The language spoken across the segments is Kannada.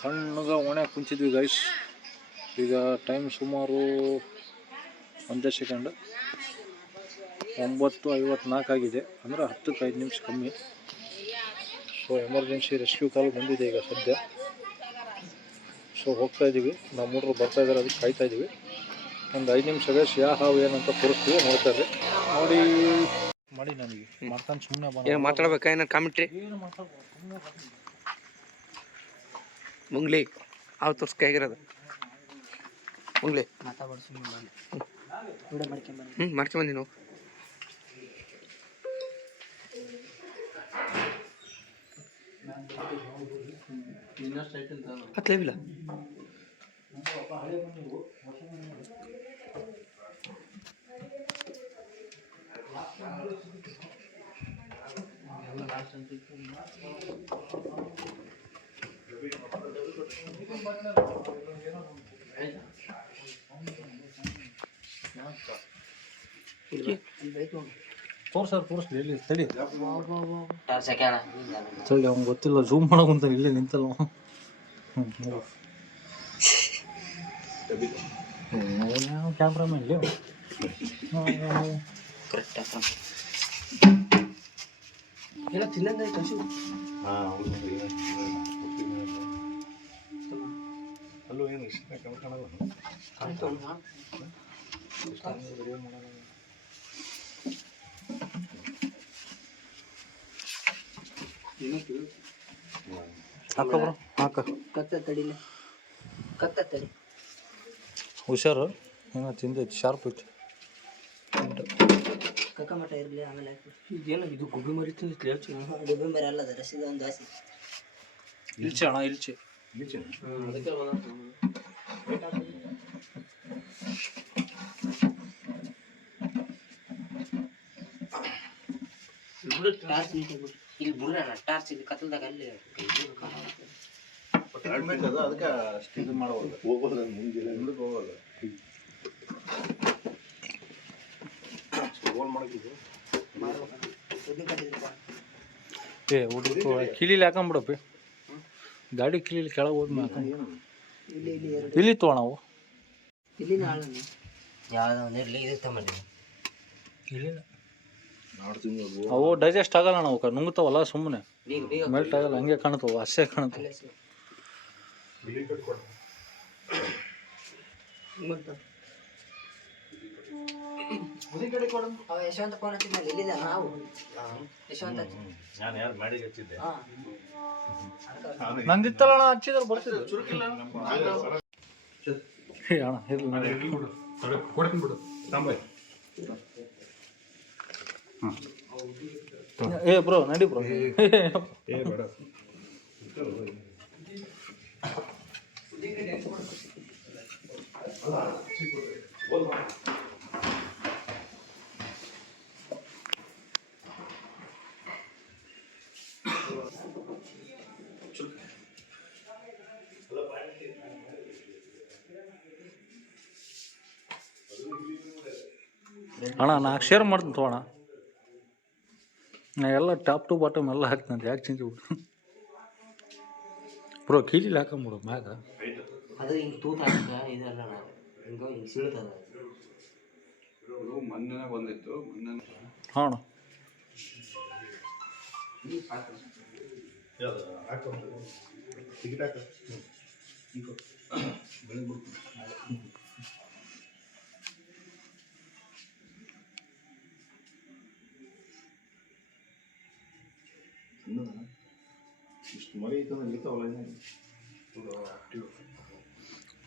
ತಣ್ಣಗೆ ಒಣೆ ಕುಂತಿದ್ವಿ ಗೈಸ್. ಈಗ ಟೈಮ್ ಸುಮಾರು 1 ಸೆಕೆಂಡ್ 9:54 ಆಗಿದೆ, ಅಂದರೆ 10ಕ್ಕೆ 5 ನಿಮಿಷ ಕಮ್ಮಿ. ಸೊ ಎಮರ್ಜೆನ್ಸಿ ರೆಸ್ಕ್ಯೂ ಕಾಲ್ ಬಂದಿದೆ ಈಗ ಸದ್ಯ. ಸೊ ಹೋಗ್ತಾ ಇದ್ದೀವಿ, ನಮ್ಮ ಹುಡುಗರು ಬರ್ತಾ ಇದ್ದಾರೆ, ಅದಕ್ಕೆ ಕಾಯ್ತಾ ಇದ್ದೀವಿ. ಒಂದು 5 ನಿಮಿಷ ಗೈಸ್. ಯಾವ ಹಾವು ಏನಂತ ತೋರಿಸ್ತೀವಿ, ನೋಡ್ತಾ ಇದ್ದೆ ಮಾಡಿ ನನಗೆ ಮಾಡ್ತಾನೆ ಸುಮ್ಮನೆ ಮಾತಾಡ್ಬೇಕಾ ಏನ ಕಾಮೆಂಟ್ರಿ ಮುಂಗ್ಲಿ ಅವು ತೋರ್ಸ್ಕಾಗಿರೋದು ಮುಂಗ್ಲಿ ಮಾಡ್ಕೊಂಬಂದಿ ನಾವು ಹತ್ಲೇವಿಲ್ಲ ತೋರಿಸ್ಲಿ ಇಲ್ಲಿ ತಡಿ ಸರಿ, ಅವ್ನು ಗೊತ್ತಿಲ್ಲ, ಝೂಮ್ ಮಾಡೋಕಂತ ಇಲ್ಲೇ ನಿಂತಲ್ಲ. ಕ್ಯಾಮ್ರಾಮನ್ ಇಲ್ಲಿ ಎಲ್ಲ ತಿನ್ನಂದ ಅಲ್ಲೂ ಏನು ಇಷ್ಟ ಕಾಣಲ್ಲ. ಹಾಕ ಬ್ರೋ, ಹಾಕ. ಕತ್ತಡಿ ಹುಷಾರು, ಏನೋ ತಿಂದೈತಿ, ಶಾರ್ಪ್ ಐತಿ. ಕಕ್ಕಮಟ ಇರಲಿ, ಆಮೇಲೆ ಇದೇನು ಇದು ಗುಬ್ಬಿ ಮರಿ ತಿಂದಿತ್ತು. ಗುಬ್ಬಿ ಮರಿ ಅಲ್ಲದ ರಸೀದ ಒಂದು ದಾಸಿ ಇಲ್ಚೆ ಅಣ್ಣ, ಇಲ್ಚೆ ಅದಕ್ಕೆ ಟಾರ್ಚ್ ಇಲ್ಲಿ ಬುರ್ರ ಟಾರ್ಚ್ ಇಲ್ಲಿ ಕತ್ತಲ್ದಾಗ ಅಲ್ಲಿ ಅದಕ್ಕೆ ಅಷ್ಟು ಇದು ಮಾಡೋದು, ಹೋಗೋದು ಮುಂದಕ್ಕೆ ಹೋಗೋದು. ಕಿಲೀಲಿ ಹಾಕೊಂಬಿಡಪ್ಪಿ, ಗಾಡಿ ಕಿಲೀಲಿ ಕೆಳಗೆ ಹೋದ್ಮೇಲೆ ಹಾಕೊಂಡು ಇಲ್ಲಿ ತೋ ನಾವು ಯಾವುದೋ ಒಂದು ಇರಲಿ ಇದು ತಗೊಂಡು ಇಲ್ಲಿನ ಅವು ಡೈಜೆಸ್ಟ್ ಆಗಲ್ಲ, ನಾವು ನುಂಗ್ತಾವಲ್ಲ ಸುಮ್ಮನೆ ಮೆಲ್ಟ್ ಆಗಲ್ಲ, ಹಂಗೆ ಕಾಣ್ತಾವ, ಹಸೆ ಕಾಣ್ತಾವ. ಯಶವಂತ ಫೋನ್ ಹಚ್ಚಿದ್ಮೇಲೆ ಇಲ್ಲಿದೆ ನಾವು ಯಶವಂತ ನಂದಿತ್ತಲ್ಲ ಅಣ್ಣ, ಹಚ್ಚಿದ್ರೆ ಬರ್ತಿದ್ರು ಅಣ್ಣ. ಏ ಬ್ರೋ ನಡಿ ಬ್ರೋ. ಅಣ್ಣ 4 ಶೇರ್ ಮಾಡ್ತೀನಿ ತೋಣ, ನಾ ಎಲ್ಲ ಟಾಪ್ ಟು ಬಾಟಮ್ ಎಲ್ಲ ಹಾಕ್ತಂತೆ, ಯಾಕೆ ಚಿಂತೆ ಬಿಟ್ಟು ಬ್ರೋ. ಕೀಲಿಲಿ ಹಾಕೊಂಬಿಡು ಮ್ಯಾಗ, ಅದು ಹಿಂಗೆ ತೂತ ಇದೆಲ್ಲ ಹಿಂಗೆ ಹಿಂಗೆ ಸೀಳ್ತದ. ಮೊನ್ನೆ ಬಂದಿತ್ತು, ಹಾಂ ಇಷ್ಟು ಮರಿ ಐತಂದ್ರೆ ಇರ್ತಾವಲ್ಲ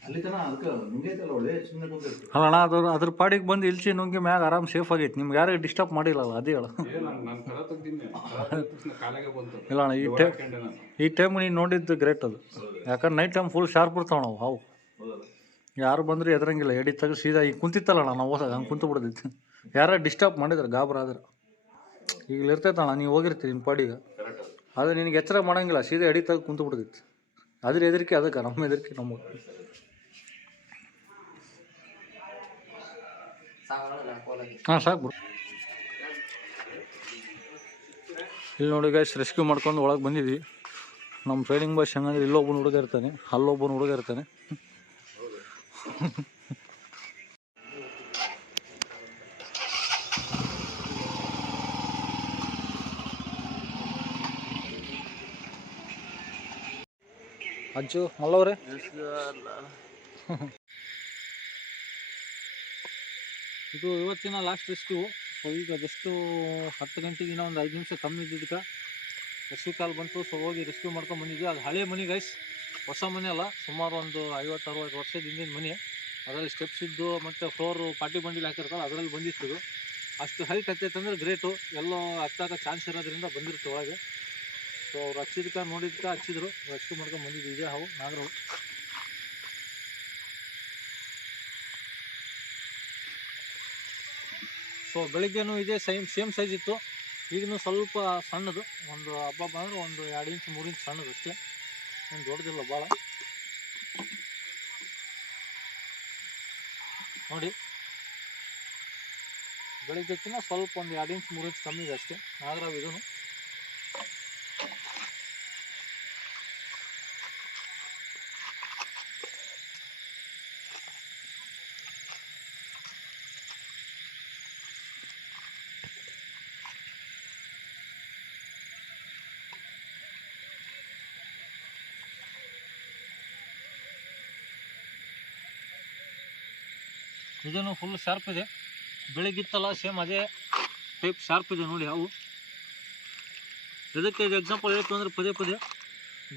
ಅಲ್ಲಿ ತನ ಅದಕ್ಕೆ ನುಂಗೈತಲ್ಲ ಒಳ್ಳೆ ಸುಮ್ಮನೆ ಬಂದಿರ್ತೀವಿ. ಅಲ್ಲಣ್ಣ, ಅದ್ರ ಪಾಡಿಗೆ ಬಂದು ಇಲ್ಚಿ ನುಂಗಿ ಮ್ಯಾಗ ಆರಾಮ್ ಸೇಫ್ ಆಗೈತಿ, ನಿಮ್ಗೆ ಯಾರಿಗೆ ಡಿಸ್ಟರ್ಬ್ ಮಾಡಿಲ್ಲಲ್ಲ, ಅದೇ ಹೇಳ. ಇಲ್ಲ ಅಣ್ಣ, ಈ ಟೈಮ್ ನೀನು ನೋಡಿದ್ದು ಗ್ರೇಟ್ ಅದು, ಯಾಕಂದ್ರೆ ನೈಟ್ ಟೈಮ್ ಫುಲ್ ಶಾರ್ಪ್ ಇರ್ತಾವ ನಾವು ಹಾವು, ಯಾರು ಬಂದ್ರೆ ಎದ್ರಂಗಿಲ್ಲ, ಎಡಿ ತೆಗೆದು ಸೀದಾ ಈಗ ಕುಂತಿತ್ತಲ್ಲ ನಾವು ಹೋದಾಗ ಹಂಗೆ ಕುಂತು ಬಿಡೋದಿತ್ತು. ಯಾರು ಡಿಸ್ಟರ್ಬ್ ಮಾಡಿದ್ರೆ ಗಾಬರ ಆದ್ರೆ ಈಗಲಿ ಇರ್ತೈತಣ್ಣ, ನೀವು ಹೋಗಿರ್ತೀರಿ ನಿಮ್ಮ ಪಾಡಿಗೆ, ಅದು ನಿನಗೆ ಎಚ್ಚರ ಮಾಡೋಂಗಿಲ್ಲ, ಸೀದಾ ಎಡಿ ತೆಗೆದು ಕುಂತು ಬಿಡೋದಿತ್ತು. ಅದ್ರ ಹೆದರಿಕೆ ಅದಕ್ಕೆ, ನಮ್ಮ ಹೆದರಿಕೆ ನಮಗೆ. ಹಾಂ ಸಾಕು ಬಿಡು. ಇಲ್ಲಿ ನೋಡಿ ಗೈಸ್, ರೆಸ್ಕ್ಯೂ ಮಾಡ್ಕೊಂಡು ಒಳಗೆ ಬಂದಿದ್ವಿ. ನಮ್ಮ ಟ್ರೈನಿಂಗ್ ಬಸ್ ಹೆಂಗಂದ್ರೆ ಇಲ್ಲೊಬ್ಬನ ಹುಡುಗ ಇರ್ತಾನೆ, ಅಲ್ಲೊಬ್ಬನ ಹುಡುಗ ಇರ್ತಾನೆ. ಅಜ್ಜು ಮಲ್ಲವ್ರೆ, ಇದು ಇವತ್ತಿನ ಲಾಸ್ಟ್ ರೆಸ್ಕ್ಯೂ. ಸೊ ಈಗ ಜಸ್ಟು 10 ಗಂಟೆಗೆ ಇನ್ನೂ ಒಂದು 5 ನಿಮಿಷ ಕಮ್ಮಿ ಇದ್ದಿದ್ದಕ್ಕೆ ರೆಸ್ಕ್ಯೂ ಕಾಲ್ ಬಂತು. ಸೊ ಹೋಗಿ ರೆಸ್ಕ್ಯೂ ಮಾಡ್ಕೊಂಡು ಬಂದಿದ್ವಿ. ಅದು ಹಳೆ ಮನೆ ಗೈಸ್, ಹೊಸ ಮನೆ ಅಲ್ಲ, ಸುಮಾರು ಒಂದು 50-60 ವರ್ಷದ ಹಿಂದಿನ ಮನೆ. ಅದರಲ್ಲಿ ಸ್ಟೆಪ್ಸ್ ಇದ್ದು ಮತ್ತು ಫ್ಲೋರು ಪಾಟಿ ಬಂಡಿಲಿ ಹಾಕಿರ್ತಾರೆ, ಅದರಲ್ಲಿ ಬಂದಿತ್ತು. ಇದು ಅಷ್ಟು ಹೈಟ್ ಹತ್ತೈತಂದ್ರೆ ಗ್ರೇಟು, ಎಲ್ಲೋ ಹತ್ತಾಗ ಚಾನ್ಸ್ ಇರೋದ್ರಿಂದ ಬಂದಿರುತ್ತೆ ಒಳಗೆ. ಸೊ ಅವ್ರು ಹಚ್ಚಿದ್ಕೆ ನೋಡಿದ್ಕೆ ಹಚ್ಚಿದ್ರು, ರೆಸ್ಕ್ಯೂ ಮಾಡ್ಕೊಂಡು ಬಂದಿದ್ವಿ. ಇದೆ ಹಾವು, ನಾಗರವು. ಸೊ ಬೆಳಿಗ್ಗೆನೂ ಇದೆ ಸೇಮ್ ಸೈಜ್ ಇತ್ತು. ಈಗಲೂ ಸ್ವಲ್ಪ ಸಣ್ಣದು, ಒಂದು ಹಬ್ಬ ಅಂದ್ರೆ ಒಂದು 2 ಇಂಚ್ 3 ಇಂಚ್ ಸಣ್ಣದು ಅಷ್ಟೇ, ಏನು ದೊಡ್ಡದಿಲ್ಲ ಭಾಳ. ನೋಡಿ, ಬೆಳಿಗ್ಗೆಕ್ಕಿಂತ ಸ್ವಲ್ಪ ಒಂದು 2 ಇಂಚ್ 3 ಇಂಚ್ ಕಮ್ಮಿ ಇದೆ ಅಷ್ಟೇ ನಾಗರಾವ್. ಇದೂ ಇದನ್ನು ಫುಲ್ ಶಾರ್ಪ್ ಇದೆ. ಬೆಳಿಗ್ಗಿತ್ತಲ್ಲ ಸೇಮ್ ಅದೇ ಟೈಪ್ ಶಾರ್ಪ್ ಇದೆ ನೋಡಿ ಹಾವು. ಇದಕ್ಕೆ ಇದು ಎಕ್ಸಾಂಪಲ್ ಹೇಳ್ತು ಅಂದರೆ ಪದೇ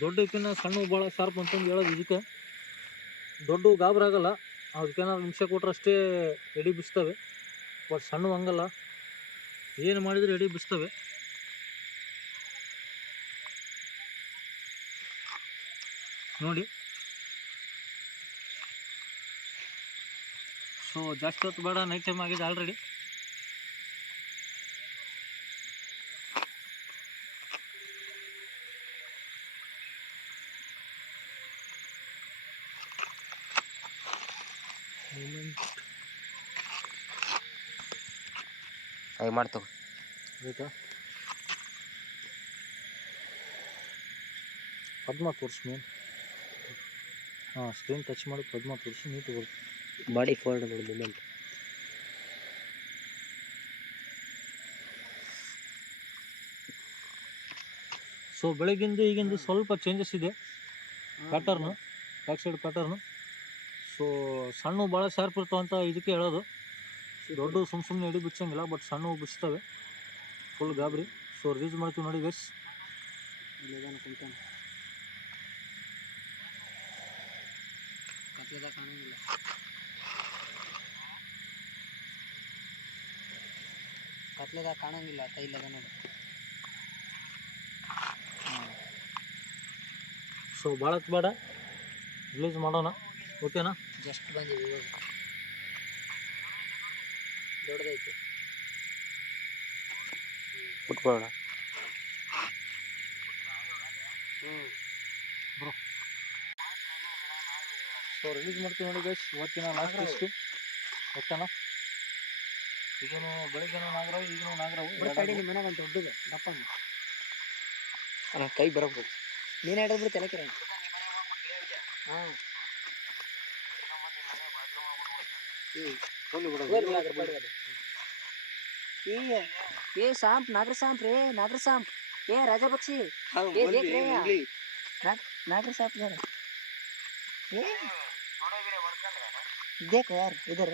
ದೊಡ್ಡಕ್ಕಿಂತ ಸಣ್ಣ ಭಾಳ ಶಾರ್ಪ್ ಅಂತಂದು ಹೇಳೋದು. ಇದಕ್ಕೆ ದೊಡ್ಡ ಗಾಬರಿ ಆಗಲ್ಲ, ಅದಕ್ಕೇನಾದ್ರು ನಿಮಿಷ ಕೊಟ್ಟರೆ ಅಷ್ಟೇ ಎಡಿ ಬಿಸ್ತವೆ. ಬಟ್ ಸಣ್ಣ ಹಂಗಲ್ಲ, ಏನು ಮಾಡಿದರೆ ಎಡಿ ಬಿಸ್ತವೆ. ನೋಡಿ, ಸೊ ಜಾಸ್ತಿ ಹೊತ್ತು ಬೇಡ, ನೈಟ್ ಟೈಮ್ ಆಗಿದೆ ಆಲ್ರೆಡಿ. ಹಾಗೆ ಮಾಡ್ತವ ಆಯ್ತಾ? ಪದ್ಮ ತೋರಿಸಿ ಮೇನ್. ಹಾಂ, ಸ್ಕ್ರೀನ್ ಟಚ್ ಮಾಡಿ ಪದ್ಮ ತೋರಿಸಿ, ನೀಟ್ ಬರುತ್ತೆ. ಬಾಡಿ ಫೋಲ್ಡ್ ಮಾಡಿ ಮೂಮೆಂಟ್. ಸೊ ಬೆಳಗ್ಗಿಂದು ಈಗಿಂದು ಸ್ವಲ್ಪ ಚೇಂಜಸ್ ಇದೆ pattern, back side pattern. So ಸಣ್ಣ ಭಾಳ ಶಾರ್ಪ್ ಇರ್ತಾವಂತ ಇದಕ್ಕೆ ಹೇಳೋದು. ದೊಡ್ಡ ಸುಮ್ಮನೆ ಎಡಿ ಬಿಚ್ಚಂಗಿಲ್ಲ, ಬಟ್ ಸಣ್ಣ ಬಿಚ್ತವೆ ಫುಲ್ ಗಾಬರಿ. ಸೊ ರಿಲೀಸ್ ಮಾಡ್ತೀವಿ ನೋಡಿ ಗೈಸ್. ಕಾಣಂಗಿಲ್ಲ, ಕತ್ಲೆದಾಗ ಕಾಣಂಗಿಲ್ಲ, ಕೈಲದ ನೋಡಿ. ಸೊ ಭಾಳತ್ ಬೇಡ, ರಿಲೀಸ್ ಮಾಡೋಣ, ಓಕೆನಾ? ಜಸ್ಟ್ ಬಂದಿವಿ ಇವಾಗ, ದೊಡ್ಡದೈತೆ ಬಿಟ್ಕೊಳ್ಳೋಣ. ಬ್ರೋ, ಸೊ ರಿಲೀಸ್ ಮಾಡ್ತೀವಿ ನೋಡಿ ಗೈಸ್, ಇವತ್ತಿನ ಲಾಸ್ಟ್ ಇಷ್ಟು, ಓಕೆನಾ? ಇದನ್ನು ಬೆಳಿಗ್ಗೆನೂ ನಾಗರಾವು, ಈಗಲೂ ನಾಗರಾವು. ನಿಮ್ಮ ಮನೆಗೆ ಒಂದು ದೊಡ್ಡದು ದಪ್ಪ ಕೈ ಬರಬೇಕು. ನೀನು ಹಿಡಿದ್ಬಿಟ್ಟು ತಲೆ ಕೆರೆ. ಹಾಂ, ये सांप नागर सांप रे, नागर सांप, ये राजा पक्षी, ये देख रहे हैं नागर सांप जरा, ये देख यार इधर.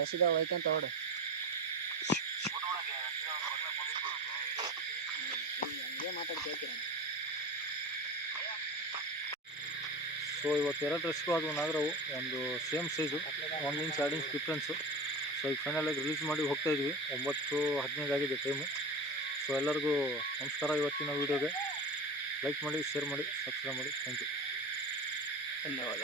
ರಶೀದ ಹೋಯ್ಕಂತ ಹೊಡು. ಹಂಗೆ ಮಾತಾಡ್ತೀರ. ಸೊ ಇವತ್ತು 2 ರೆಸ್ಕ್ಯೂ ಆದವು ನಾಗರಾವು, ಒಂದು same size, 1 inch 2 inch difference. So ಈಗ ಫೈನಲಾಗಿ ರಿಲೀಸ್ ಮಾಡಿ ಹೋಗ್ತಾಯಿದ್ವಿ. 9:15 ಆಗಿದೆ ಟೈಮು. ಸೊ ಎಲ್ಲರಿಗೂ ನಮಸ್ಕಾರ. ಇವತ್ತಿನ ವೀಡಿಯೋಗೆ ಲೈಕ್ ಮಾಡಿ, ಶೇರ್ ಮಾಡಿ, ಸಬ್ಸ್ಕ್ರೈಬ್ ಮಾಡಿ. ಥ್ಯಾಂಕ್ ಯು, ಧನ್ಯವಾದ.